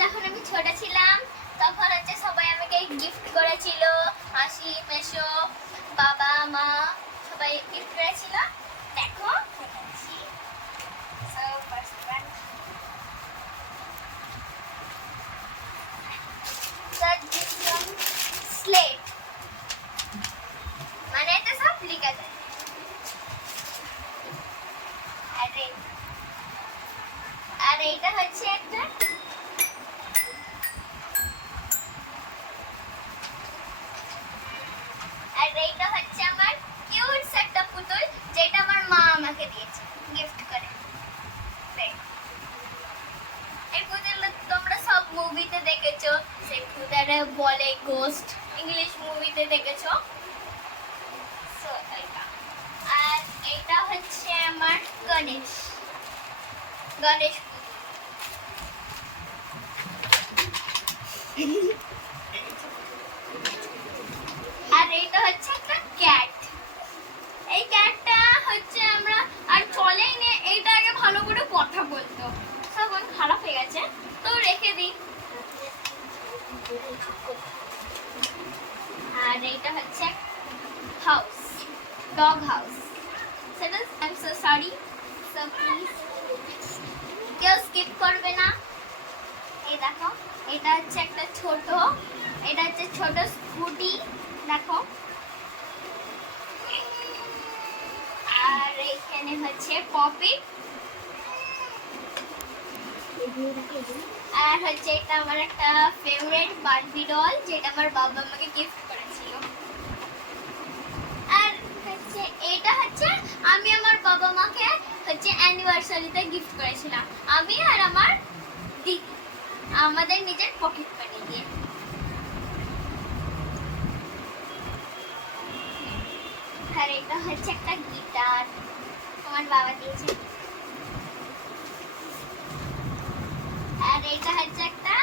যখন আমি ছোট ছিলাম তখন হচ্ছে সবাই আমাকে গিফট করেছিল, মাসি মেশো বাবা মা সবাই গিফট করেছিল। দেখো দেখাচ্ছি। So, first one. So, this one slate. মানে এটা সব লিখা যায়। আর এইটা হচ্ছে একটা আর এইটা হচ্ছে আমার কিউট একটা পুতুল, যেটা আমার মা আমাকে দিয়েছে গিফট করে। এই পুতুলটা তোমরা সব মুভিতে দেখেছো, সেই পুতুলটা বলে গোস্ট, ইংলিশ মুভিতে দেখেছো। সো এইটা। আর এইটা হচ্ছে আমার গণেশ আর এইটা হচ্ছে একটা ক্যাট। এই ক্যাটটা হচ্ছে আমরা আর চলেই না, এইটা আগে ভালো করে কথা বলতো, তখন খারাপ হয়ে গেছে তো রেখে দিই। আর এইটা হচ্ছে হাউস, ডগ হাউস। সেটা I am so sorry, so please কেউ স্কিপ করবে না। এই দেখো এটা হচ্ছে একটা এটা হচ্ছে ছোট স্কুটি, দেখো। আর এখানে হচ্ছে পপি। আর হচ্ছে এটা আমার একটা ফেভারিট বারবি ডল, যেটা আমার বাবা আমাকে গিফট করেছিল। আর হচ্ছে এটা হচ্ছে আমি আমার বাবা মাকে হচ্ছে অ্যানিভার্সারিতে গিফট করেছিলাম, আমি আর আমার দিদি, আমাদের নিজের পকেট মানি দিয়ে। আর এটা হচ্ছে একটা গিটার, আমার বাবা দিয়েছে। আর এটা হচ্ছে একটা